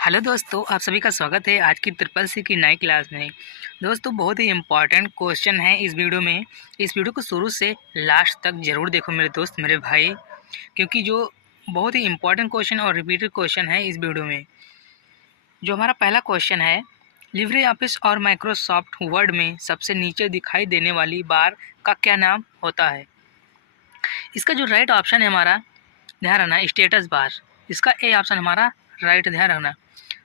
Hello दोस्तों, आप सभी का स्वागत है आज की ट्रिपल सी की नई क्लास में। दोस्तों, बहुत ही इम्पॉर्टेंट क्वेश्चन है इस वीडियो में। इस वीडियो को शुरू से लास्ट तक ज़रूर देखो मेरे दोस्त, मेरे भाई, क्योंकि जो बहुत ही इम्पॉर्टेंट क्वेश्चन और रिपीटेड क्वेश्चन है इस वीडियो में। जो हमारा पहला क्वेश्चन है, लिब्रे ऑफिस और माइक्रोसॉफ्ट वर्ड में सबसे नीचे दिखाई देने वाली बार का क्या नाम होता है? इसका जो राइट ऑप्शन है हमारा, ध्यान रखना, स्टेटस बार। इसका ए ऑप्शन हमारा राइट, ध्यान रखना।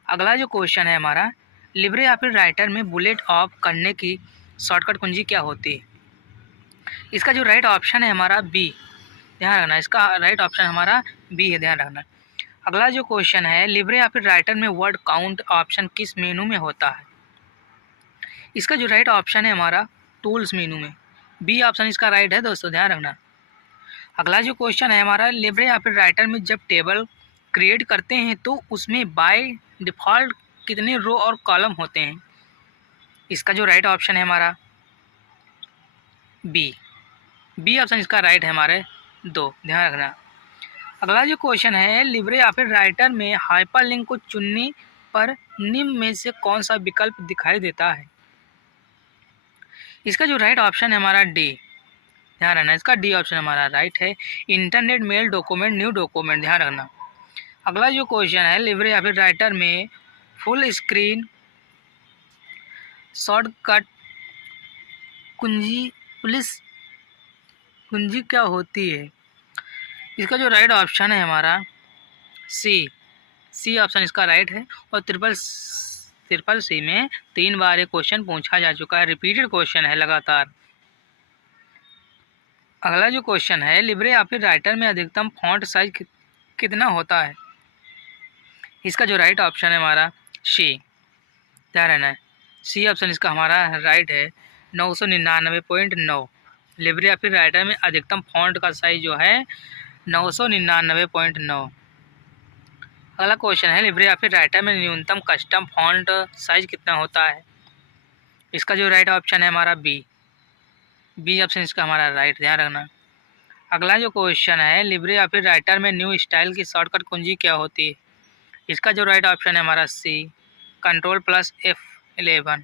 अगला जो क्वेश्चन है हमारा, लिब्रे ऑफिस राइटर में बुलेट ऑफ करने की शॉर्टकट कुंजी क्या होती है? इसका जो राइट ऑप्शन है हमारा बी, ध्यान रखना। इसका राइट ऑप्शन हमारा बी है, ध्यान रखना। अगला जो क्वेश्चन है, लिब्रे ऑफिस राइटर में वर्ड काउंट ऑप्शन किस मेनू में होता है? इसका जो राइट ऑप्शन है हमारा टूल्स मेनू में। बी ऑप्शन इसका राइट है दोस्तों, ध्यान रखना। अगला जो क्वेश्चन है हमारा, लिब्रे ऑफिस राइटर में जब टेबल क्रिएट करते हैं तो उसमें बाय डिफ़ॉल्ट कितने रो और कॉलम होते हैं? इसका जो राइट ऑप्शन है हमारा बी, बी ऑप्शन इसका राइट है हमारे 2, ध्यान रखना। अगला जो क्वेश्चन है, लिब्रे ऑफिस राइटर में हाइपरलिंक को चुनने पर निम्न में से कौन सा विकल्प दिखाई देता है? इसका जो राइट ऑप्शन है हमारा डी, ध्यान रखना। इसका डी ऑप्शन हमारा राइट है, internet mail document new document, ध्यान रखना। अगला जो क्वेश्चन है, लिब्रे ऑफिस राइटर में फुल स्क्रीन शॉर्टकट कुंजी पुलिस कुंजी क्या होती है? इसका जो राइट ऑप्शन है हमारा सी, सी ऑप्शन इसका राइट है। और ट्रिपल सी में 3 बार ये क्वेश्चन पूछा जा चुका है, रिपीटेड क्वेश्चन है लगातार। अगला जो क्वेश्चन है, लिब्रे ऑफिस राइटर में अधिकतम फॉन्ट साइज कितना होता है? इसका जो राइट ऑप्शन है हमारा सी, ध्यान रहना है। सी ऑप्शन इसका हमारा राइट है, 999.9। लिब्रे ऑफिस राइटर में अधिकतम फॉन्ट का साइज जो है 999.9। अगला क्वेश्चन है, लिब्रे ऑफिस राइटर में न्यूनतम कस्टम फॉन्ट साइज कितना होता है? इसका जो राइट ऑप्शन है हमारा बी, बी ऑप्शन इसका हमारा राइट, ध्यान रखना। अगला जो क्वेश्चन है, लिब्रे ऑफिस राइटर में न्यू स्टाइल की शॉर्टकट कुंजी क्या होती है? इसका जो राइट ऑप्शन है हमारा सी, कंट्रोल प्लस F11।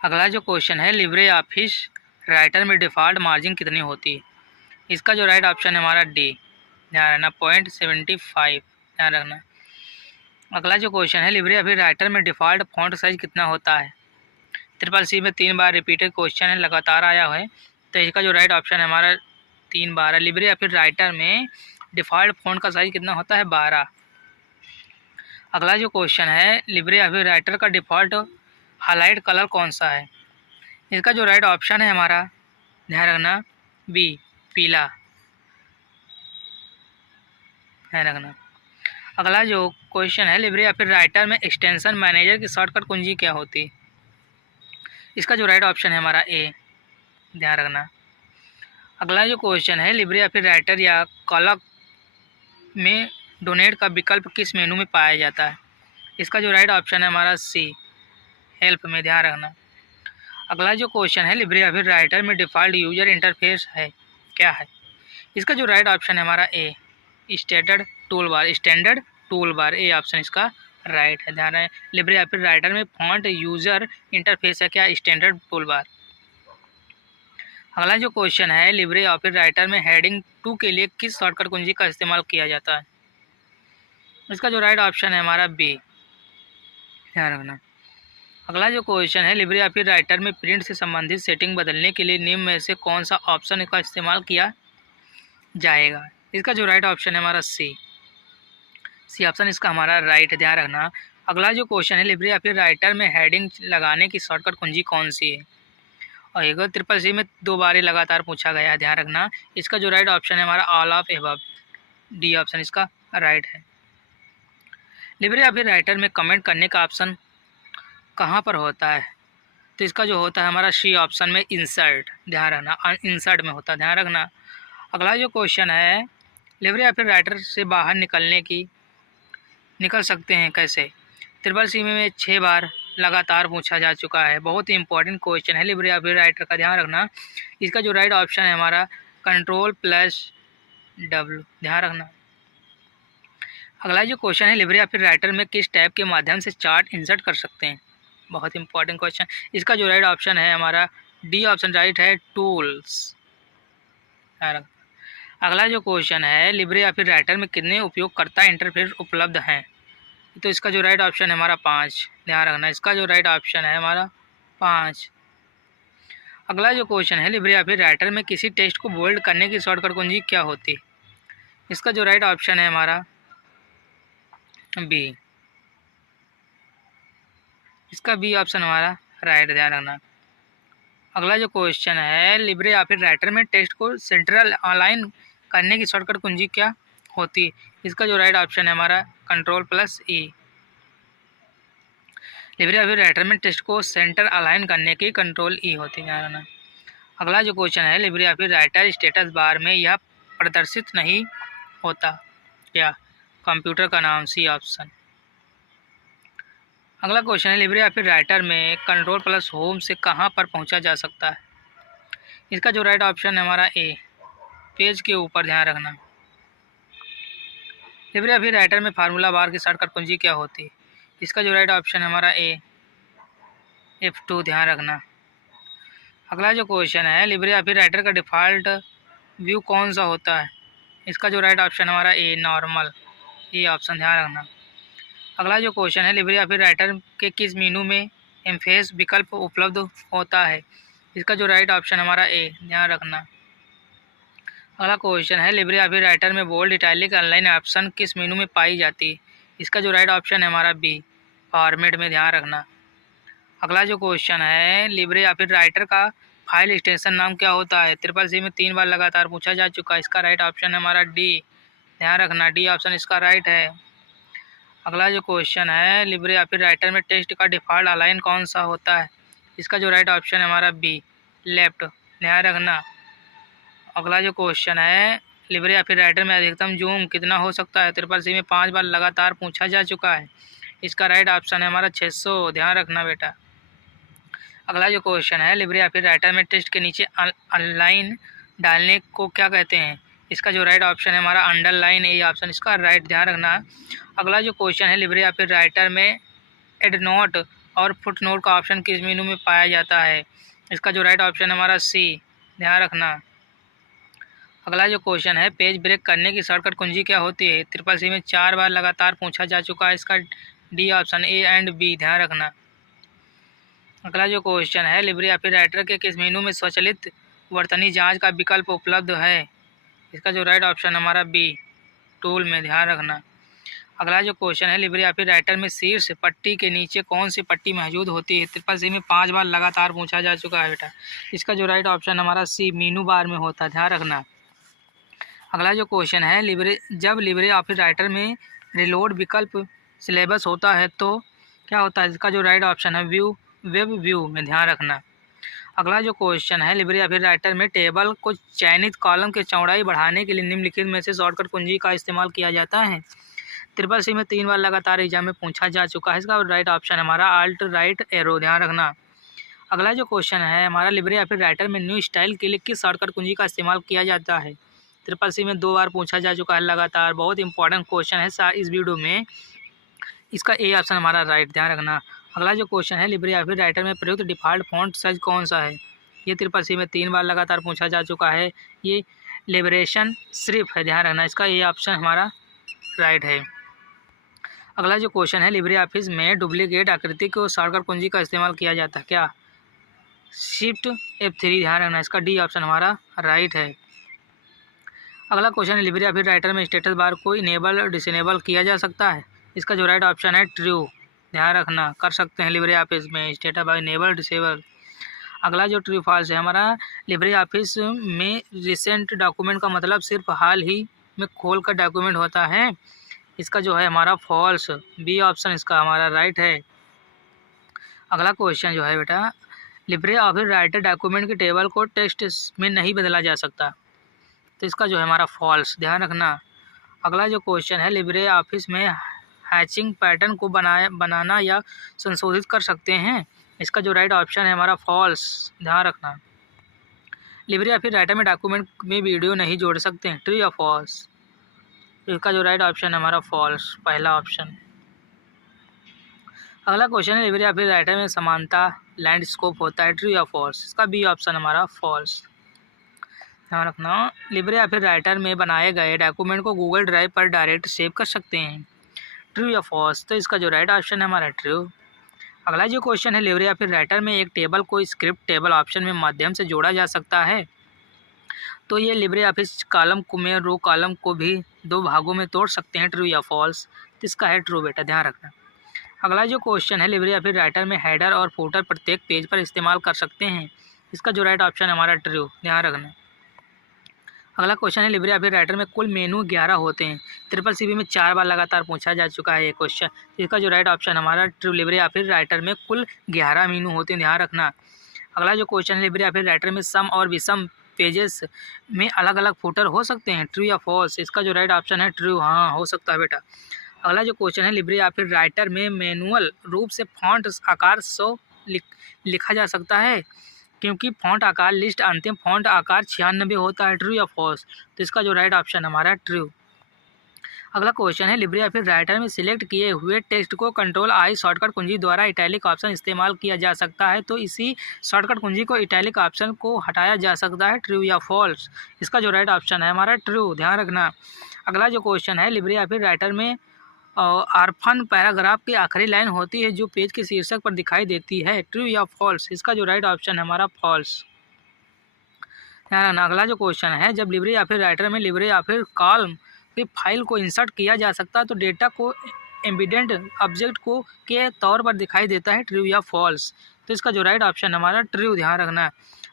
अगला जो क्वेश्चन है, लिब्रे ऑफिस राइटर में डिफ़ॉल्ट मार्जिन कितनी होती है? इसका जो राइट ऑप्शन है हमारा डी, ध्यान रखना, 0.75, ध्यान रखना। अगला जो क्वेश्चन है, लिब्रे ऑफिस राइटर में डिफ़ॉल्ट फॉन्ट साइज कितना होता है? ट्रिपल सी में 3 बार रिपीटेड क्वेश्चन है, लगातार आया है, तो इसका जो राइट ऑप्शन है हमारा 3 बार है। लिब्रे ऑफिस राइटर में डिफ़ॉल्ट फॉन्ट का साइज कितना होता है? 12। अगला जो क्वेश्चन है, लिब्रे ऑफिस राइटर का डिफ़ॉल्ट हाईलाइट कलर कौन सा है? इसका जो राइट ऑप्शन है हमारा, ध्यान रखना, बी, पीला, ध्यान रखना। अगला जो क्वेश्चन है, लिब्रे ऑफिस राइटर में एक्सटेंशन मैनेजर की शॉर्टकट कुंजी क्या होती है? इसका जो राइट ऑप्शन है हमारा ए, ध्यान रखना। अगला जो क्वेश्चन है, लिब्रे ऑफिस राइटर या कॉलम में डोनेट का विकल्प किस मेनू में पाया जाता है? इसका जो राइट ऑप्शन है हमारा सी, हेल्प में, ध्यान रखना। अगला जो क्वेश्चन है, लिब्रे ऑफिस राइटर में डिफ़ॉल्ट यूजर इंटरफेस है क्या है? इसका जो राइट ऑप्शन है हमारा A, standard tool bar, A option इसका राइट है, ध्यान है। लिब्रे ऑफिस राइटर में फॉन्ट यूजर इंटरफेस है क्या? Standard tool bar. अगला जो क्वेश्चन है, लिब्रे ऑफिस राइटर में हेडिंग 2 के लिए किस शॉर्टकट कुंजी का इस्तेमाल किया जाता है? इसका जो राइट ऑप्शन है हमारा बी, ध्यान रखना। अगला जो क्वेश्चन है, लिब्रे ऑफिस राइटर में प्रिंट से संबंधित सेटिंग बदलने के लिए निम्न में से कौन सा ऑप्शन का इस्तेमाल किया जाएगा? इसका जो राइट ऑप्शन है हमारा सी, सी ऑप्शन इसका हमारा राइट है, ध्यान रखना। अगला जो क्वेश्चन है, लिब्रे ऑफिस राइटर में हेडिंग लगाने की शॉर्टकट कुंजी कौन सी है? और एक ट्रिपल सी में 2 बार लगातार पूछा गया है, ध्यान रखना। इसका जो राइट ऑप्शन है हमारा all of above, D option इसका राइट है। लिब्रे ऑफिस राइटर में कमेंट करने का ऑप्शन कहाँ पर होता है? तो इसका जो होता है हमारा सी ऑप्शन में, इंसर्ट, ध्यान रखना, इंसर्ट में होता है, ध्यान रखना। अगला जो क्वेश्चन है, लिब्रे ऑफिस राइटर से बाहर निकल सकते हैं कैसे? ट्रिपल सी में 6 बार लगातार पूछा जा चुका है, बहुत ही इंपॉर्टेंट क्वेश्चन है लिब्रे ऑफिस राइटर का, ध्यान रखना। इसका जो राइट ऑप्शन है हमारा कंट्रोल प्लस W, ध्यान रखना। अगला जो क्वेश्चन है, लिब्रे ऑफिस राइटर में किस टैब के माध्यम से चार्ट इंसर्ट कर सकते हैं? बहुत इंपॉर्टेंट क्वेश्चन। इसका जो राइट ऑप्शन है हमारा डी ऑप्शन राइट है, टूल्स। अगला जो क्वेश्चन है, लिब्रे ऑफिस राइटर में कितने उपयोगकर्ता इंटरफेस उपलब्ध हैं? तो इसका जो राइट ऑप्शन है हमारा 5, ध्यान रखना। इसका जो राइट ऑप्शन है हमारा 5। अगला जो क्वेश्चन है, लिब्रे ऑफिस राइटर में किसी टेक्स्ट को बोल्ड करने की शॉर्टकट कुंजी क्या होती है? इसका जो राइट ऑप्शन है हमारा बी। इसका बी ऑप्शन हमारा राइट, ध्यान रखना। अगला जो क्वेश्चन है, लिब्रे ऑफिस राइटर में टेक्स्ट को सेंट्रल अलाइन करने की शॉर्टकट कुंजी क्या होती है? इसका जो राइट ऑप्शन है हमारा Ctrl+E। लिब्रे ऑफिस राइटर में टेक्स्ट को सेंटर अलाइन करने की Ctrl+E होती है, ध्यान रखना। अगला जो क्वेश्चन है, Libre office writer status bar में यह प्रदर्शित नहीं होता क्या? कंप्यूटर का नाम, सी ऑप्शन। अगला क्वेश्चन है, लिब्रे ऑफिस राइटर में Ctrl+होम से कहां पर पहुंचा जा सकता है? इसका जो राइट ऑप्शन है हमारा ए, पेज के ऊपर, ध्यान रखना। लिब्रे ऑफिस राइटर में फार्मूला बार की शॉर्टकट कुंजी क्या होती है? इसका जो राइट ऑप्शन है हमारा ए, F2, ध्यान रखना। अगला जो क्वेश्चन है, लिब्रे ऑफिस राइटर का डिफ़ॉल्ट व्यू कौन सा होता है? इसका जो राइट ऑप्शन हमारा ए, नॉर्मल, ये ऑप्शन, ध्यान रखना। अगला जो क्वेश्चन है, लिब्रे ऑफिस राइटर के किस मेनू में एम्फेस विकल्प उपलब्ध होता है? इसका जो राइट ऑप्शन हमारा ए, ध्यान रखना। अगला क्वेश्चन है, लिब्रे ऑफिस राइटर में बोल्ड, इटैलिक, अनलाइन ऑप्शन किस मेनू में पाई जाती है? इसका जो राइट ऑप्शन है हमारा बी, फॉर्मेट में, ध्यान रखना। अगला जो क्वेश्चन है, लिब्रे ऑफिस राइटर का फाइल एक्सटेंशन नाम क्या होता है? CCC में 3 बार लगातार पूछा जा चुका है। इसका राइट ऑप्शन है हमारा डी, ध्यान रखना, डी ऑप्शन इसका राइट है। अगला जो क्वेश्चन है, लिब्रे ऑफिस राइटर में टेक्स्ट का डिफ़ॉल्ट अलाइन कौन सा होता है? इसका जो राइट ऑप्शन है हमारा बी, लेफ्ट, ध्यान रखना। अगला जो क्वेश्चन है, लिब्रे ऑफिस राइटर में अधिकतम जूम कितना हो सकता है? CCC में 5 बार लगातार पूछा जा चुका है। इसका राइट ऑप्शन है हमारा 600, ध्यान रखना बेटा। अगला जो क्वेश्चन है, लिब्रे ऑफिस राइटर में टेक्स्ट के नीचे अनलाइन डालने को क्या कहते हैं? इसका जो राइट ऑप्शन है हमारा अंडरलाइन, ए ऑप्शन इसका राइट, ध्यान रखना। अगला जो क्वेश्चन है, लिब्रे ऑफिस राइटर में एंडनोट और फुटनोट का ऑप्शन किस मेनू में पाया जाता है? इसका जो राइट ऑप्शन है हमारा सी, ध्यान रखना। अगला जो क्वेश्चन है, पेज ब्रेक करने की शॉर्टकट कुंजी क्या होती है? CCC में 4 बार लगातार पूछा जा चुका है। इसका D option, A and B, ध्यान रखना। अगला जो क्वेश्चन है, लिब्रे ऑफिस राइटर के किस मेनू में स्वचालित वर्तनी जांच का विकल्प उपलब्ध है? इसका जो राइट ऑप्शन हमारा बी, टूल में, ध्यान रखना। अगला जो क्वेश्चन है, लिब्रे ऑफिस राइटर में शीर्ष पट्टी के नीचे कौन सी पट्टी मौजूद होती है? CCC में 5 बार लगातार पूछा जा चुका है बेटा। इसका जो राइट ऑप्शन हमारा सी, मेनू बार में होता है, ध्यान रखना। अगला जो क्वेश्चन है, जब लिब्रे ऑफिस राइटर में रिलोड विकल्प सिलेबस होता है तो क्या होता है? इसका जो राइट ऑप्शन है वेब व्यू में, ध्यान रखना। अगला जो क्वेश्चन है, लिब्रे ऑफिस राइटर में टेबल को चयनित कॉलम की चौड़ाई बढ़ाने के लिए निम्नलिखित में से शॉर्टकट कुंजी का इस्तेमाल किया जाता है? CCC में 3 बार लगातार एग्जाम में पूछा जा चुका है। इसका राइट ऑप्शन हमारा अल्ट राइट एरो, ध्यान रखना। अगला जो क्वेश्चन है हमारा, लिब्रे ऑफिस राइटर में न्यू स्टाइल के लिए किस शॉर्टकट कुंजी का इस्तेमाल किया जाता है? CCC में 2 बार पूछा जा चुका है लगातार। बहुत इंपॉर्टेंट क्वेश्चन है इस वीडियो में। इसका ए ऑप्शन हमारा राइट, ध्यान रखना। अगला जो क्वेश्चन है, लिब्रे ऑफिस राइटर में प्रयुक्त डिफ़ॉल्ट फ़ॉन्ट साइज कौन सा है? ये CCC में 3 बार लगातार पूछा जा चुका है। ये लिबरेशन सिर्फ है, ध्यान रखना। इसका ये ऑप्शन हमारा राइट है। अगला जो क्वेश्चन है, लिब्रे ऑफिस में डुप्लीकेट आकृति को शॉर्टकट कुंजी का इस्तेमाल किया जाता है क्या? शिफ्ट F3, ध्यान रखना। इसका डी ऑप्शन हमारा राइट है। अगला क्वेश्चन है, लिब्रे ऑफिस राइटर में स्टेटस बार को इनेबल डिसेबल किया जा सकता है? इसका जो राइट ऑप्शन है ट्रू, ध्यान रखना, कर सकते हैं लिब्रे ऑफिस में स्टेटस बार इनेबल डिसेबल। अगला जो ट्रू फॉल्स है हमारा, लिब्रे ऑफिस में रिसेंट डॉक्यूमेंट का मतलब सिर्फ हाल ही में खोल कर डॉक्यूमेंट होता है। इसका जो है हमारा फॉल्स, बी ऑप्शन इसका हमारा राइट है। अगला क्वेश्चन जो है बेटा, लिब्रे ऑफिस राइटर डॉक्यूमेंट के टेबल को टेक्स्ट में नहीं बदला जा सकता, तो इसका जो है हमारा फॉल्स, ध्यान रखना। अगला जो क्वेश्चन है, लिब्रे ऑफिस में हैचिंग पैटर्न को बनाना या संशोधित कर सकते हैं? इसका जो राइट ऑप्शन है हमारा फॉल्स, ध्यान रखना। लिब्रे ऑफिस राइटर में डॉक्यूमेंट में वीडियो नहीं जोड़ सकते हैं, ट्रू या फॉल्स? इसका जो राइट ऑप्शन है हमारा फॉल्स, पहला ऑप्शन। अगला क्वेश्चन है लिबरे या फिर राइटर में समानता लैंडस्केप होता है, ट्रू या फॉल्स? इसका बी ऑप्शन हमारा फॉल्स। ध्यान रखना, लिबरे या फिर राइटर में बनाए गए डॉक्यूमेंट को गूगल ड्राइव पर डायरेक्ट सेव कर सकते हैं, ट्रू या फॉल्स? तो इसका जो राइट ऑप्शन है हमारा ट्रू। अगला जो क्वेश्चन है लिबरे या फिर राइटर में एक टेबल को स्क्रिप्ट टेबल ऑप्शन में माध्यम से जोड़ा जा सकता है, तो ये लिबरे या फिर कॉलम को में रो कॉलम को भी दो भागों में तोड़ सकते हैं, ट्रू या फॉल्स? तो इसका है ट्रू बेटा, ध्यान रखना। अगला जो क्वेश्चन है लिबरे या फिर राइटर में हेडर और फुटर प्रत्येक पेज पर इस्तेमाल कर सकते हैं, इसका जो राइट ऑप्शन है हमारा ट्रू, ध्यान रखना। अगला क्वेश्चन है लिबरे या फिर राइटर में कुल मेनू 11 होते हैं, CCCB में 4 बार लगातार पूछा जा चुका है ये क्वेश्चन। इसका जो राइट ऑप्शन हमारा ट्रू, लिबरे या फिर राइटर में कुल 11 मेनू होते हैं, ध्यान रखना। अगला जो क्वेश्चन है लिबरे या फिर राइटर में सम और विषम पेजेस में अलग अलग फुटर हो सकते हैं, ट्रू या फॉल्स? इसका जो राइट ऑप्शन है ट्रू, हाँ हो सकता है बेटा। अगला जो क्वेश्चन है लिबरे या फिर राइटर में मैनुअल रूप से फॉन्ट आकार 100 लिखा जा सकता है, क्योंकि फॉन्ट आकार लिस्ट अंतिम फॉन्ट आकार 96 होता है, ट्रू या फॉल्स? तो इसका जो राइट ऑप्शन हमारा ट्रू। अगला क्वेश्चन है लिबरे या फिर राइटर में सिलेक्ट किए हुए टेक्स्ट को Ctrl+I शॉर्टकट कुंजी द्वारा इटैलिक ऑप्शन इस्तेमाल किया जा सकता है, तो इसी शॉर्टकट कुंजी को इटैलिक ऑप्शन को हटाया जा सकता है, ट्रू या फॉल्स? इसका जो राइट ऑप्शन है हमारा ट्रू, ध्यान रखना। अगला जो क्वेश्चन है लिबरे या फिर राइटर में ऑर्फन पैराग्राफ की आखिरी लाइन होती है जो पेज के शीर्षक पर दिखाई देती है, ट्रू या फॉल्स? इसका जो राइट ऑप्शन है हमारा फॉल्स। ध्यान रखना। अगला जो क्वेश्चन है जब लिबरे या फिर राइटर में लिबरे या फिर कॉलम की फाइल को इंसर्ट किया जा सकता है, तो डेटा को एम्बेडेड ऑब्जेक्ट को के तौर पर दिखाई देता है, ट्रू या फॉल्स? तो इसका जो राइट ऑप्शन हमारा ट्रू, ध्यान रखना।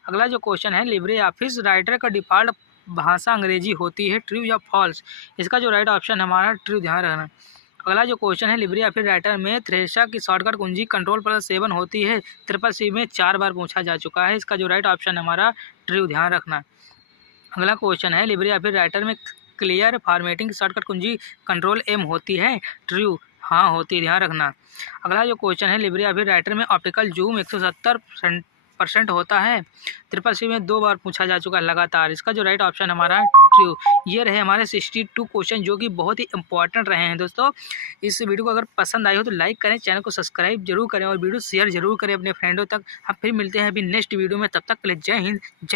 अगला जो क्वेश्चन है लिबरे ऑफिस राइटर का डिफ़ॉल्ट भाषा अंग्रेजी होती है, ट्रू या फॉल्स? इसका जो राइट ऑप्शन हमारा ट्रू, ध्यान रखना। अगला जो क्वेश्चन है लिबरे या फिर राइटर में थ्रेशा की शॉर्टकट कुंजी Ctrl+7 होती है, CCCB में 4 बार पूछा जा चुका है, इसका जो राइट ऑप्शन हमारा ट्रू, ध्यान रखना। अगला क्वेश्चन है लिबरे या फिर राइटर में क्लियर फॉर्मेटिंग की शॉर्टकट कुंजी Ctrl+M होती है, ट्रू, हाँ होती है, ध्यान रखना। अगला जो क्वेश्चन है लिबरे या फिर राइटर में ऑप्टिकल जूम 170% होता है, CCCB में 2 बार पूछा जा चुका है लगातार, इसका जो राइट ऑप्शन हमारा ट्रू। ये रहे हमारे 62 क्वेश्चन जो कि बहुत ही इंपॉर्टेंट रहे हैं दोस्तों। इस वीडियो को अगर पसंद आई हो तो लाइक करें, चैनल को सब्सक्राइब जरूर करें और वीडियो शेयर जरूर करें अपने फ्रेंडों तक। हम फिर मिलते हैं अभी नेक्स्ट वीडियो में, तब तक के लिए जय हिंद, जय